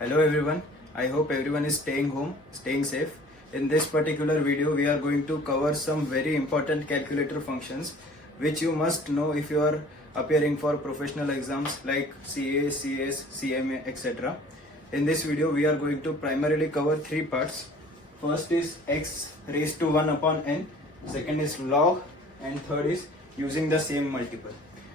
Hello everyone. I hope everyone is staying home, staying safe. In this particular video, we are going to cover some very important calculator functions which you must know if you are appearing for professional exams like CA, CS, CMA, etc. In this video, we are going to primarily cover three parts. First is x raised to 1 upon n, second is log, and third is using the same multiple.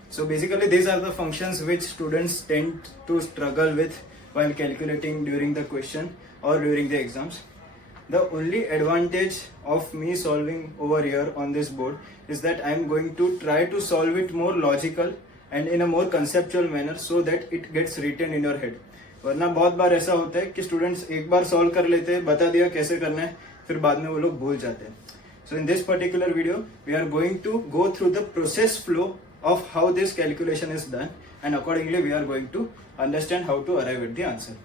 So basically these are the functions which students tend to struggle with while calculating during the question or during the exams. The only advantage of me solving over here on this board is that I am going to try to solve it more logical and in a more conceptual manner so that it gets written in your head. वरना बहुत बार ऐसा होता है कि students एक बार solve कर लेते हैं, बता दिया कैसे करना है, फिर बाद में वो लोग भूल जाते हैं. So in this particular video, we are going to go through the process flow of how this calculation is done, and accordingly we are going to understand how to arrive at the answer.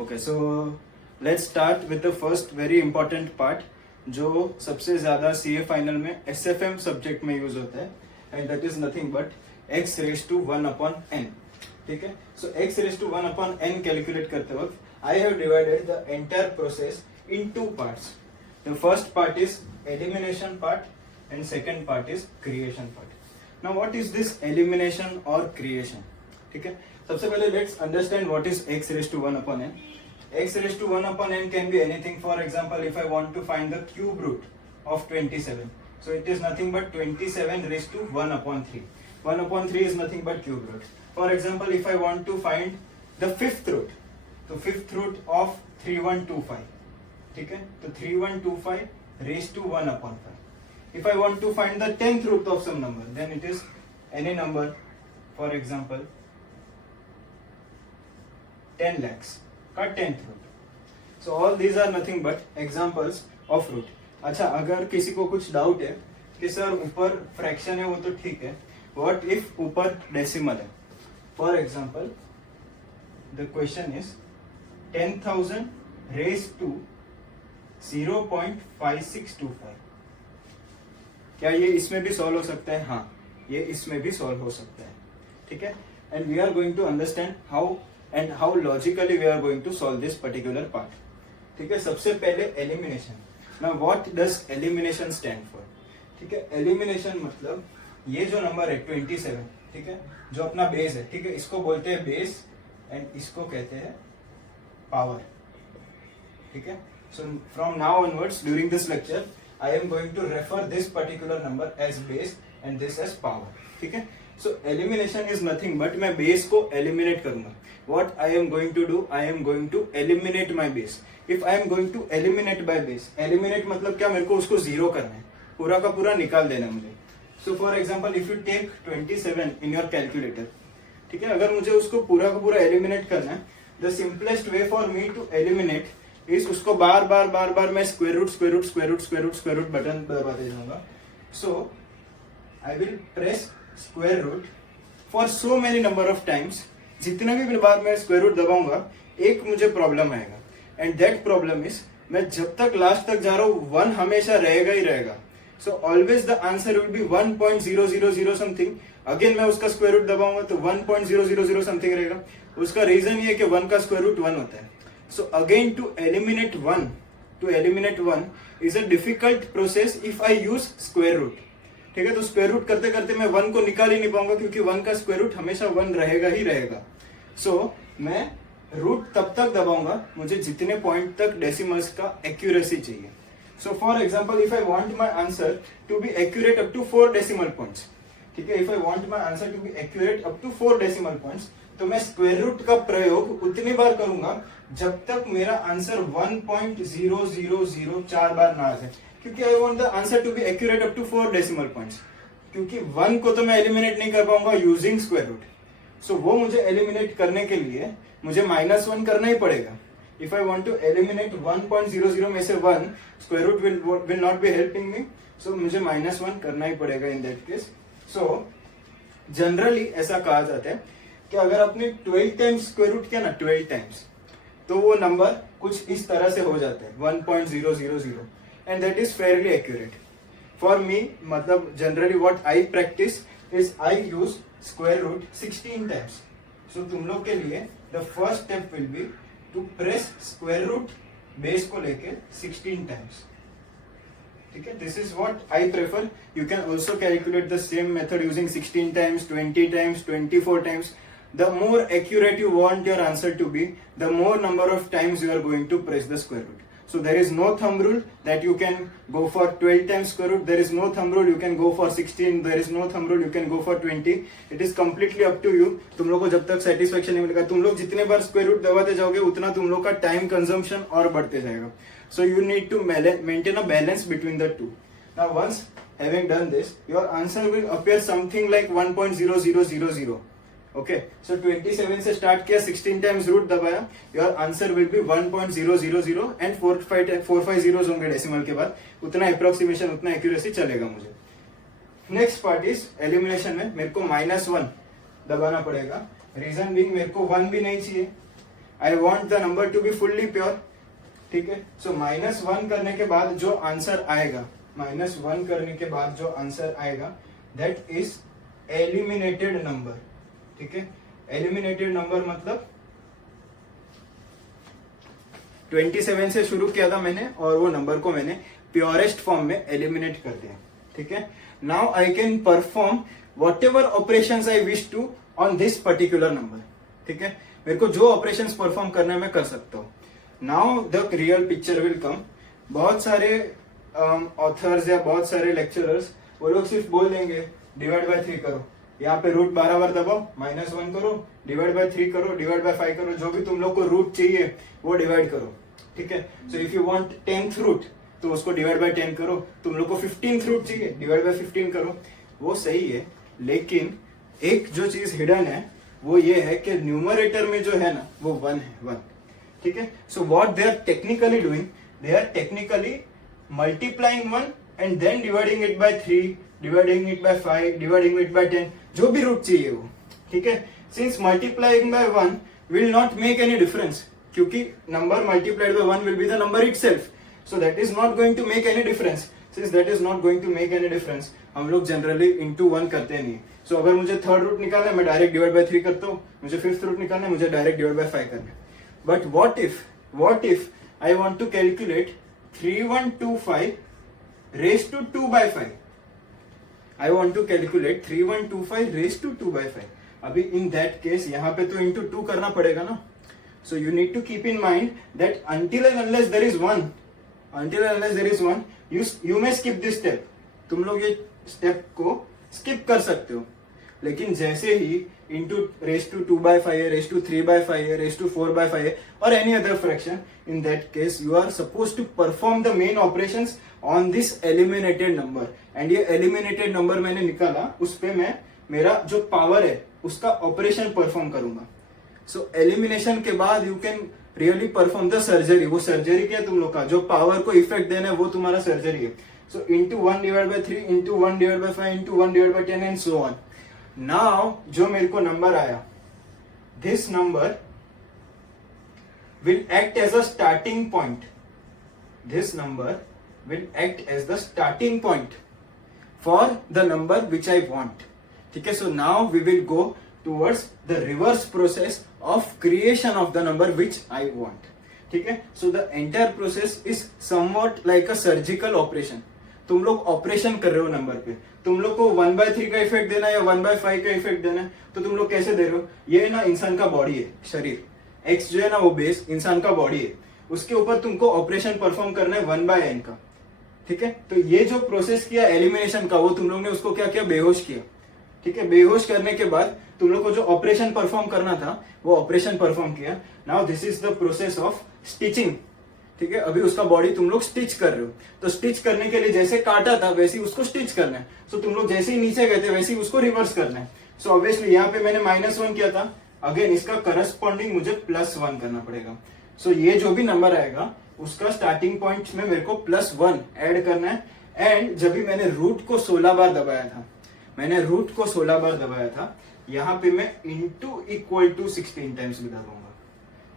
Okay, so let's start with the first very important part जो सबसे ज्यादा CA final में SFM subject में use होता है, and that is nothing but x raised to 1 upon n. ठीक है, so x raised to 1 upon n calculate करते वक्त I have divided the entire process in two parts. The first part is elimination part and second part is creation part. Now what is this elimination or creation? ठीक है, सबसे पहले let's understand what is x raised to 1 upon n. X raised to 1 upon n can be anything. For example, if I want to find the cube root of 27, so it is nothing but 27 raised to 1 upon 3. 1 upon 3 is nothing but cube root. For example, if I want to find the fifth root, तो fifth root of 3125, ठीक है, तो 3125 raise to 1 upon 5. If I want to find the 10th root of some number, then it is any number. For example 10 lakhs का 10th root. So all these are nothing but examples of root. अच्छा, अगर किसी को कुछ doubt है कि sir ऊपर fraction है वो तो ठीक है, व्हाट इफ ऊपर डेसिमल है? For example the question is 10,000 raised to 0.5625. क्या ये इसमें भी सॉल्व हो सकता है? हाँ, ये इसमें भी सॉल्व हो सकता है. ठीक है, and we are going to understand how logically we are going to solve this particular part. ठीक है, सबसे पहले elimination. Now what does elimination stand for? ठीक है, एलिमिनेशन मतलब ये जो नंबर है 27, ठीक है, जो अपना बेस है, ठीक है, इसको बोलते हैं बेस एंड इसको कहते हैं पावर. ठीक है, so from now onwards during this lecture I am going to refer this particular number as base and this as power. ठीक है, so elimination is nothing but मैं बेस को एलिमिनेट करूंगा. What I am going to do, I am going to eliminate my base. If I am going to eliminate by base, eliminate मतलब क्या, मेरे को उसको जीरो करना है, पूरा का पूरा निकाल देना मुझे. So for example if you take 27 in your calculator, ठीक है, अगर मुझे उसको पूरा का पूरा एलिमिनेट करना है, the simplest way for me to eliminate is उसको बार बार मैं स्क्वायर रूट बटन दबाते जाऊंगा. So I will press square root for so many number of times. जितना भी बार मैं स्क्वायर रूट दबाऊंगा एक मुझे प्रॉब्लम आएगा, एंड दैट प्रॉब्लम इज मैं जब तक लास्ट तक जा रहा हूँ 1 हमेशा रहेगा ही रहेगा. So always the answer will B 1.000 something. Again मैं उसका स्क्वायर रूट दबाऊंगा तो 1.000 समथिंग रहेगा. उसका रीजन ये है कि 1 का स्क्वायर रूट 1 होता है. So again to eliminate 1 is a difficult process if I use square root. ठीक है, तो स्क्वायर रूट करते करते मैं 1 को निकाल ही नहीं पाऊंगा क्योंकि 1 का स्क्वायर रूट हमेशा 1 रहेगा ही रहेगा. सो मैं रूट तब तक दबाऊंगा मुझे जितने पॉइंट तक डेसिमल्स का एक्यूरेसी चाहिए. So for example if I want my answer to be accurate up to 4 decimal points, ठीक है, if I want my answer to be accurate up to 4 decimal points, तो मैं स्क्वायर रूट का प्रयोग उतनी बार करूंगा जब तक मेरा आंसर 1.0004 बार ना आ जाए, क्योंकि I want the answer to be accurate up to 4 decimal points. क्योंकि 1 को तो मैं एलिमिनेट नहीं कर पाऊंगा यूजिंग स्क्वायर रूट. सो वो मुझे एलिमिनेट करने के लिए मुझे -1 करना ही पड़ेगा. If I want to eliminate 1.00 में से 1, square root will not be helping me, so मुझे -1 करना ही पड़ेगा in that case. So generally ऐसा कहा जाता है कि अगर आपने 12 टाइम्स स्क्वायर रूट किया ना, 12 टाइम्स, तो वो नंबर कुछ इस तरह से हो जाता है 1.000, and that is fairly accurate. For me, मतलब generally what I practice is I use square root 16 times. So तुम लोग के लिए the first step will be to press square root base को लेके 16 times. ठीक है, this is what I prefer. You can also calculate the same method using 16 times, 20 times, 24 times. The more accurate you want your answer to be, the more number of times you are going to press the square root. So there is no thumb rule that you can go for 12 times square root. There is no thumb rule you can go for 16. There is no thumb rule you can go for 20. It is completely up to you. तुम लोग को जब तक satisfaction नहीं मिलेगा, तुम लोग जितने बार square root दबाते जाओगे उतना तुम लोग का time consumption और बढ़ते जाएगा. So you need to maintain a balance between the two. Now once having done this, your answer will appear something like 1.0000. Okay, so 27 से स्टार्ट किया, 16 टाइम्स रूट दबाया, your answer will B 1.000 and 4-5 zeros होंगे decimal के बाद. उतना approximation, उतना accuracy चलेगा मुझे. नेक्स्ट पार्ट इज एलिमिनेशन में मेरे को -1 दबाना पड़ेगा. रीजन बीइंग मेरे को 1 भी नहीं चाहिए. आई want the number to be fully pure. ठीक है, सो -1 करने के बाद जो आंसर आएगा, -1 करने के बाद जो आंसर आएगा, दैट इज एलिमिनेटेड नंबर. ठीक है, एलिमिनेटेड नंबर मतलब 27 से शुरू किया था मैंने और वो नंबर को मैंने प्योरेस्ट फॉर्म में एलिमिनेट कर दिया. ठीक है, now I can perform whatever operation I wish to on this particular number. ठीक है, मेरे को जो ऑपरेशन परफॉर्म करना है मैं कर सकता हूं. Now the real picture will come. बहुत सारे ऑथर्स या बहुत सारे लेक्चरर्स वो लोग सिर्फ बोल देंगे डिवाइड बाय 3 करो, यहाँ पे रूट 12 बार दबाओ, -1 करो, डिवाइड बाय 3 करो, डिवाइड बाय 5 करो, जो भी तुम लोग को रूट चाहिए वो डिवाइड करो. ठीक है, so if you want 10th root तो उसको डिवाइड बाय 10 करो. तुम लोग को 15th रूट चाहिए, डिवाइड बाय 15 करो. वो सही है, लेकिन एक जो चीज हिडन है वो ये है कि न्यूमरेटर में जो है ना वो 1 है, 1. ठीक है, so what they are technically doing, they are technically multiplying 1 and then dividing it by 3, dividing it by 5, dividing it by 10, जो भी रूट चाहिए वो. ठीक है, since multiplying by 1 will not make any difference, क्योंकि number multiplied by 1 will be the number itself. So that is not going to make any difference. Since that is not going to make any difference, हम लोग generally into 1 करते नहीं. सो अगर मुझे 3rd root निकालना है मैं डायरेक्ट डिवाइड बाय 3 करता हूँ. मुझे 5th रूट निकालना है मुझे डायरेक्ट डिवाइड बाय 5 करना है. But what if I want to calculate 3125 raised to 2/5. I want to calculate 3125 raised to 2/5. अभी in that case यहाँ पे तो into 2 करना पड़ेगा ना. So you need to keep in mind that until and unless there is 1, you may skip this step. तुम लोग ये step को skip कर सकते हो. लेकिन जैसे ही into raised to 2/5 है, raised to 3/5 है, raised to 4/5 है, or any other fraction, in that case you are supposed to perform the main operations on this eliminated number. And ये eliminated number मैंने निकाला, उस पे मैं मेरा जो पावर है उसका ऑपरेशन परफॉर्म करूंगा. सो एलिमिनेशन के बाद you can really perform the surgery. वो सर्जरी क्या है तुम लोग का, जो पावर को इफेक्ट देना है वो तुम्हारा सर्जरी है. So into 1 divide by 3, into 1 divide by 5, into 1 divide by 10 and so on. Now जो मेरे को नंबर आया, this number will act as a starting point. This number will act as the starting point for the number which I want. ठीक है, so now we will go towards the reverse process of creation of the number which I want. ठीक है, so the entire process is somewhat like a surgical operation. तुम लोग operation कर रहे हो number पे. तुम लोग को 1/3 का इफेक्ट देना है या 1/5 का इफेक्ट देना है, तो तुम लोग कैसे दे रहे हो. ये ना इंसान का बॉडी है, शरीर. एक्स जो है ना वो बेस इंसान का बॉडी है, उसके ऊपर तुमको ऑपरेशन परफॉर्म करना है 1/n का. ठीक है, तो ये जो प्रोसेस किया एलिमिनेशन का, वो तुम लोग ने उसको क्या किया, बेहोश किया. ठीक है, बेहोश करने के बाद तुम लोग को जो ऑपरेशन परफॉर्म करना था वो ऑपरेशन परफॉर्म किया. Now this is the process of stitching. ठीक है, अभी उसका बॉडी तुम लोग स्टिच कर रहे हो. तो स्टिच करने के लिए जैसे काटा था वैसे ही उसको स्टिच करना है. सो तुम लोग जैसे ही नीचे गए थे वैसे ही उसको रिवर्स करना है. सो ऑब्वियसली यहाँ पे मैंने -1 किया था, अगेन इसका करस्पॉन्डिंग मुझे +1 करना पड़ेगा. सो ये जो भी नंबर आएगा उसका स्टार्टिंग पॉइंट में मेरे को +1 ऐड करना है. एंड जब भी मैंने रूट को 16 बार दबाया था, यहाँ पे मैं इंटू इक्वल टू 16 टाइम्स भी दबाऊंगा.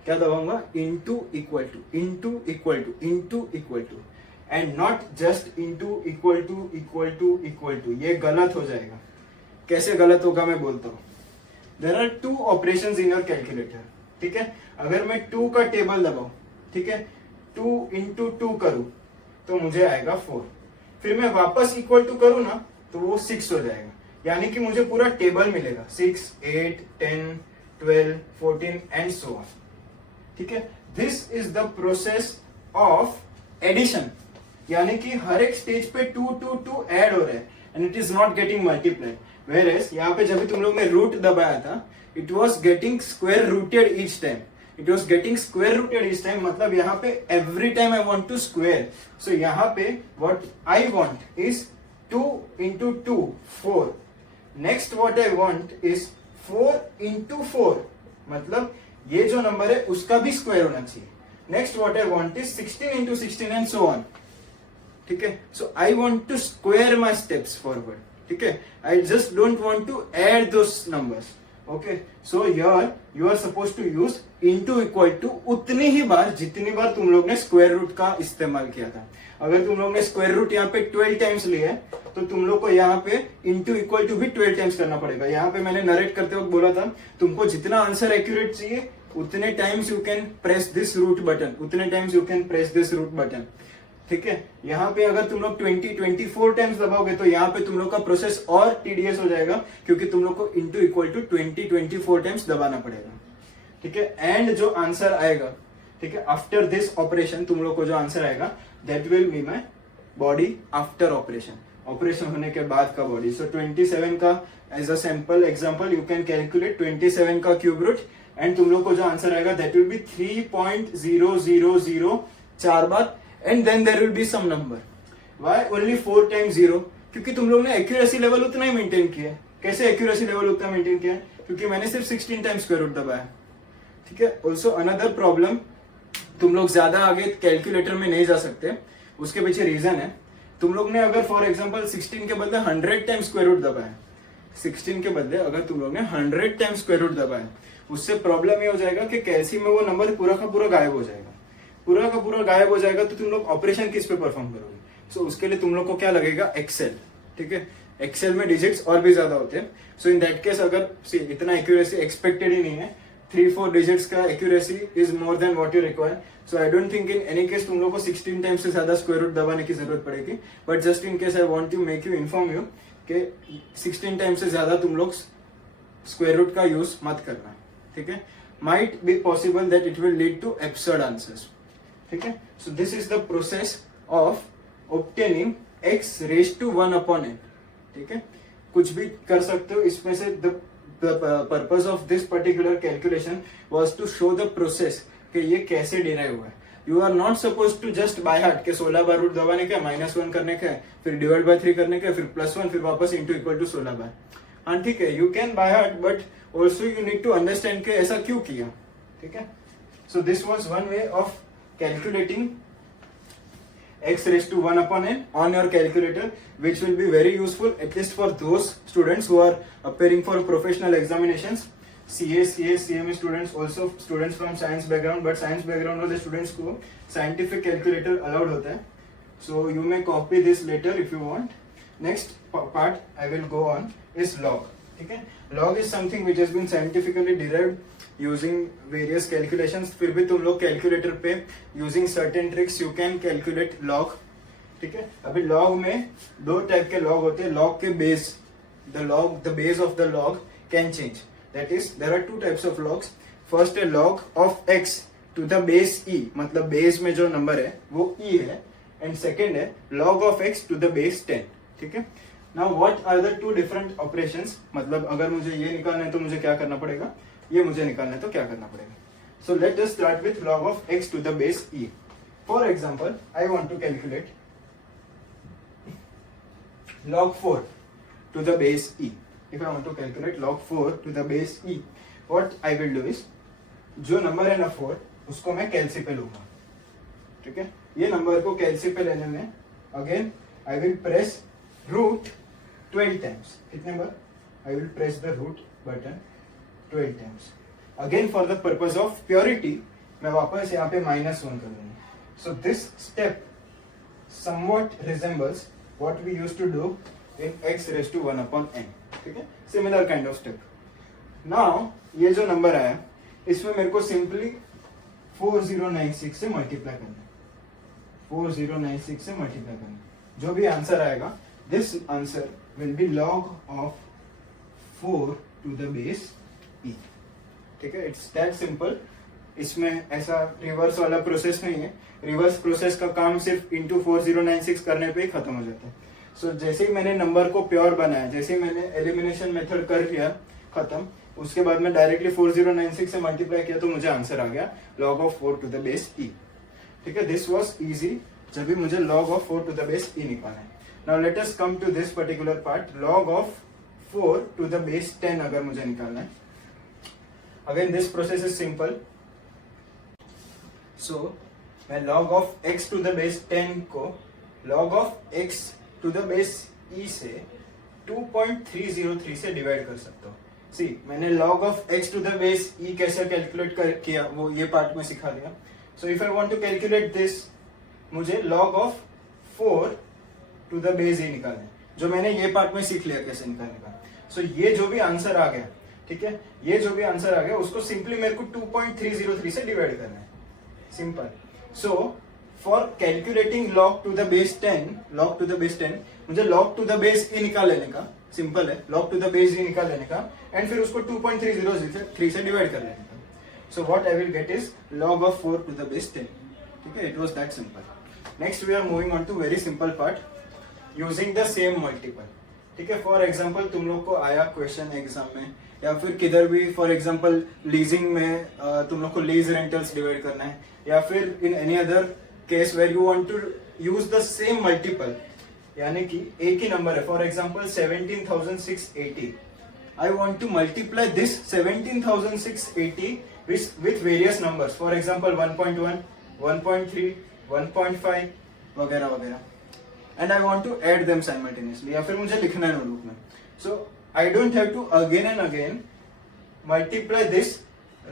क्या दबाऊंगा, into equal to, and not just into equal to. ये गलत हो जाएगा. कैसे गलत होगा मैं बोलता हूँ. There are 2 operations in your calculator. ठीक है, अगर मैं 2 का टेबल दबाऊं, ठीक है, 2 into 2 करूं तो मुझे आएगा 4. फिर मैं वापस इक्वल टू करूं ना तो वो 6 हो जाएगा. यानी कि मुझे पूरा टेबल मिलेगा 6, 8, 10, 12, 14 एंड सो ऑन. ठीक है, this is the process of addition. यानी कि हर एक स्टेज पे 2 2 2 ऐड हो रहे हैं and it is not getting multiplied. Whereas यहाँ पे जब भी तुम लोग ने रूट दबाया था, it was getting square rooted each time. It was getting square rooted each time, मतलब यहाँ पे every time I want to square. So यहाँ पे what I want is 2 into 2, 4. Next what I want is 4 into 4, मतलब ये जो number है उसका भी स्क्वायर होना चाहिए. Next what I want is 16 into 16 and so on. ठीक है, so I want to square my steps forward. ठीक है, I just don't want to add those numbers. Okay, so here you are suppose to use into equal to उतनी ही बार जितनी बार तुम लोग ने स्क्वायर रूट का इस्तेमाल किया था. अगर तुम लोग ने स्क्वायर रूट यहाँ पे 12 टाइम्स लिया है तो तुम लोग को यहाँ पे इनटू इक्वल टू भी 12 टाइम्स करना पड़ेगा. यहाँ पे मैंने नरेट करते वक्त बोला था तुमको जितना आंसर एक्यूरेट चाहिए उतने times you can press this root button, उतने times you can press this root button. ठीक है, यहाँ पे अगर तुम लोग 24 टाइम्स दबाओगे तो यहाँ पे तुम लोग का प्रोसेस और टीडीएस हो जाएगा क्योंकि तुम लोग को इनटू इक्वल टू 24 टाइम्स दबाना पड़ेगा. ठीक है, एंड जो आंसर आएगा, ठीक है, आफ्टर दिस ऑपरेशन तुम लोग को जो आंसर आएगा that will be my body after operation. Operation होने के बाद का बॉडी. सो 27 का as a sample example you can calculate 27 का क्यूब रूट एंड तुम लोग को जो आंसर आएगा that will B 3.000 4 bar. And then there will be some number. Why only 4 times 0? क्योंकि तुम लोग ने एक्यूरेसी लेवल उतना ही मेंटेन किया है. कैसे एक्यूरेसी लेवल उतना मेंटेन किया है? क्योंकि मैंने सिर्फ 16 टाइम्स स्क्वायर रूट दबाया. ठीक है, ऑल्सो अनदर प्रॉब्लम, तुम लोग ज्यादा आगे कैलकुलेटर में नहीं जा सकते. उसके पीछे रीजन है. तुम लोग ने अगर फॉर एग्जाम्पल 16 के बदले 100 टाइम्स स्क्वायर रूट दबाया, 16 के बदले अगर तुम लोग ने 100 टाइम्स स्क्वायर रूट दबाया, उससे प्रॉब्लम ये हो जाएगा कि कैलसी में वो नंबर पूरा का पूरा गायब हो जाएगा. पूरा का पूरा गायब हो जाएगा तो तुम लोग ऑपरेशन किस पे परफॉर्म करोगे? सो उसके लिए तुम लोग को क्या लगेगा? एक्सेल. ठीक है, एक्सेल में डिजिट्स और भी ज्यादा होते हैं. सो इन दैट केस अगर इतना एक्यूरेसी एक्सपेक्टेड ही नहीं है, 3-4 डिजिट्स का accuracy is more than what you require. So I don't think in any case तुम लोग को 16 टाइम्स से ज्यादा स्क्वायर रूट दबाने की जरूरत पड़ेगी. But just in case I want to make you inform you कि 16 टाइम्स से ज्यादा तुम लोग स्क्वायर रूट का यूज मत करना. ठीक है, might be possible that it will lead to absurd answers. ठीक है, so this is the process of obtaining x raise to 1 upon n. ठीक है, कुछ भी कर सकते हो इसमें से. The purpose of this particular calculation was to show the process कि ये कैसे डिराइव हुआ है. You are not suppose to just by heart के 16 बार रूट दबाने का, -1 करने का, फिर डिवाइड बाय 3 करने का, फिर +1, फिर वापस इंटू इक्वल टू 16 बार. हाँ ठीक है, you can by heart but also you need to understand के ऐसा क्यों किया. ठीक है, so this was one way of calculating x raised to 1 upon n on your calculator, which will be very useful at least for those students who are appearing for professional examinations. CA, CME students, also students from science background, but science background वाले students को scientific calculator allowed होता है. So you may copy this later if you want. Next part I will go on is log. ठीक है, log is something which has been scientifically derived using various calculations. फिर भी तुम लोग calculator पे using certain tricks you can calculate log. ठीक है, अभी log में 2 टाइप के log होते हैं. log के base, the base of the log can change. That is, there are 2 types of logs. First है log of x to the base e, मतलब base में जो नंबर है वो e है. And second है log of x to the base 10. ठीक है, now what are the 2 different operations? मतलब अगर मुझे ये निकालना है तो मुझे क्या करना पड़ेगा, ये मुझे निकालना है तो क्या करना पड़ेगा. So let us start with log of x to the base e. For example I want to calculate log 4 to the base e. If I want to calculate log 4 to the base e, what I will do is, जो number है ना 4 उसको मैं कैलसी पे लूंगा. ठीक है, ये नंबर को कैलसी पे लेने में again I will press root 12 times. कितने बार? I will press the root button 12 times. Again for the purpose of purity, मैं वापस यहाँ पे -1 कर दूंगा. So this step somewhat resembles what we used to do in x raised to 1 upon n. ठीक है, similar kind of step. Now ये जो नंबर आया इसमें मेरे को सिंपली 4096 से मल्टीप्लाई करना है, 4096 से मल्टीप्लाई करना है। जो भी आंसर आएगा, this answer will be log of 4 to the base e। ठीक है, इट्स दैट सिंपल। इसमें ऐसा रिवर्स वाला प्रोसेस नहीं है। रिवर्स प्रोसेस का काम सिर्फ इंटू 4096 करने पे ही खत्म हो जाता है। सो जैसे ही मैंने नंबर को प्योर बनाया, जैसे ही मैंने एलिमिनेशन मेथड कर लिया खत्म, उसके बाद में डायरेक्टली 4096 से मल्टीप्लाई किया तो मुझे आंसर आ गया log of 4 to the base e। ठीक है, दिस वाज इजी जब भी मुझे log of 4 to the base e निकालना है। Now let us come to this particular part, log of 4 to the base 10 अगर मुझे निकालना है। Again this process is simple. So मैं log of x to the base 10 को log of x to the base e से 2.303 से divide कर सकता हूँ। सी, मैंने log of x to the base e कैसे कैलकुलेट किया वो ये पार्ट में सिखा दिया। So if I want to calculate this, मुझे log of 4 to the base e निकालना है, जो मैंने ये पार्ट में सीख लिया कैसे निकालने का। सो ये जो भी आंसर आ गया, ठीक है, ये जो भी आंसर आ गया उसको सिंपली मेरे को 2.303 से डिवाइड करना है, simple. So for calculating log to the base 10, मुझे log to the base e निकाल लेने का, सिंपल है, log to the base e निकाल लेने का एंड फिर उसको 2.303 से डिवाइड कर लेने का। So what I will get is log of 4 to the base 10। ठीक है, it was that simple. Next we are moving on to very simple part, using the same multiple. ठीक है, फॉर एग्जाम्पल तुम लोग को आया क्वेश्चन एग्जाम में या फिर किधर भी, फॉर एग्जाम्पल लीजिंग में तुम लोग को लीज रेंटल्स डिवाइड करना है, या फिर in any other case where you want to use the same multiple, यानी कि एक ही नंबर है, for example 17,680। I want to multiply this 17,680 with various numbers, for example 1.1, 1.3, 1.5 वगैरह वगैरह, and I want to add them simultaneously, या फिर मुझे लिखना है नोटबुक में। So I don't have to again and again multiply this,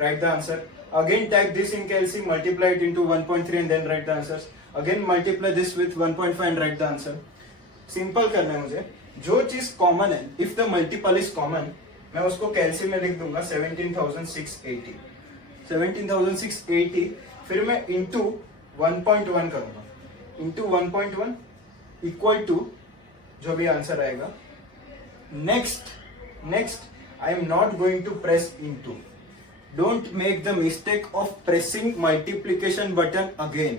write the answer, again tag this in Calc, multiply it into 1.3 and then write the answers, again multiply this with 1.5 and write the answer। Simple करना है मुझे, जो चीज common है, if the multiple is common, मैं उसको कैलसी में लिख दूंगा 17,680, 17,680, फिर मैं इंटू 1.1 करूंगा, इंटू 1.1 इक्वल टू जो भी आंसर आएगा। Next I am not going to press into, don't make the mistake of pressing multiplication button again.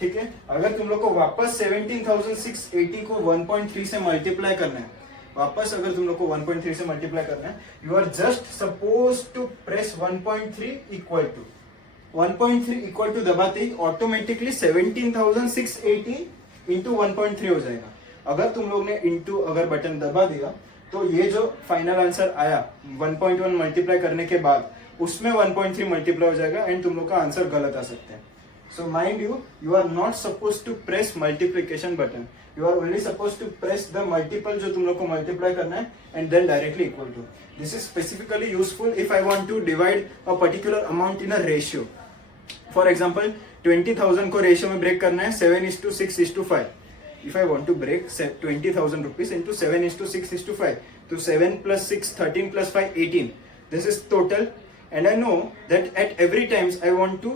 ठीक है, अगर तुम लोग को वापस 17,680 को 1.3 से मल्टीप्लाई करना है, वापस अगर तुम लोग को 1.3 से मल्टीप्लाई करना है, you are just suppose to press 1.3 equal to 1.3 equal to दबाते ही ऑटोमेटिकली 17,680 इंटू 1.3 हो जाएगा। अगर तुम लोग ने इंटू अगर बटन दबा दिया तो ये जो फाइनल आंसर आया 1.1 मल्टीप्लाई करने के बाद उसमें 1.3 मल्टीप्लाई हो जाएगा एंड तुम लोग का आंसर गलत आ सकता है। So mind you are not suppose to press multiplication button, you are only supposed to press the multiple जो तुम लोग को मल्टीप्लाई करना है and then directly equal to. This is specifically useful if I want to divide a particular amount in a ratio. For example 20,000 को ratio में break करना है 7:6:5. If I want to break 20,000 rupees into 7:6:5, तो 7 plus 6 13 plus 5 18. This is total and I know that at every times I want to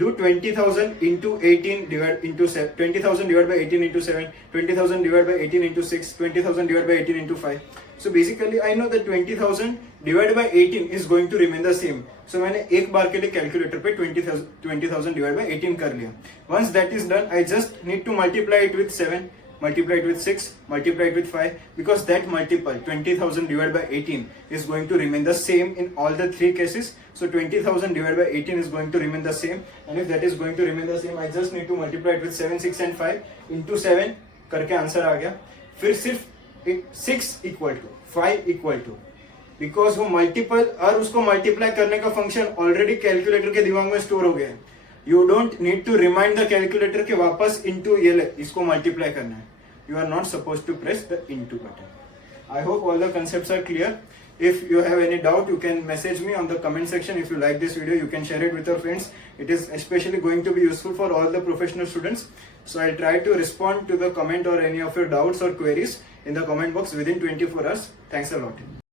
do 20,000 into 18 divide into 7, 20,000 divided by 18 into 7, 20,000 divided by 18 into 6, 20,000 divided by 18 into 5. So basically I know that 20,000 divided by 18 is going to remain the same. So मैंने एक बार के लिए calculator पे 20,000 divided by 18 कर लिया. Once that is done, I just need to multiply it with 7, multiply it with 6, multiply it with 5, because that multiple 20,000 divided by 18 is going to remain the same in all the three cases. So 20,000 divided by 18 is going to remain the same, and if that is going to remain the same, I just need to multiply it with 7, 6 and 5 into 7 करके answer आ गया। फिर सिर्फ 6 equal to 5 equal to, because वो multiple और उसको multiply करने का फंक्शन ऑलरेडी कैलकुलेटर के दिमाग में स्टोर हो गया है। You don't need to remind the calculator के वापस इनटू ये ले इसको मल्टीप्लाई करना है। You are not suppose to press the into button. I hope all the concepts are clear. If you have any doubt, you can message me on the comment section. If you like this video, you can share it with your friends. It is especially going to be useful for all the professional students. So I'll try to respond to the comment or any of your doubts or queries in the comment box within 24 hours. Thanks a lot.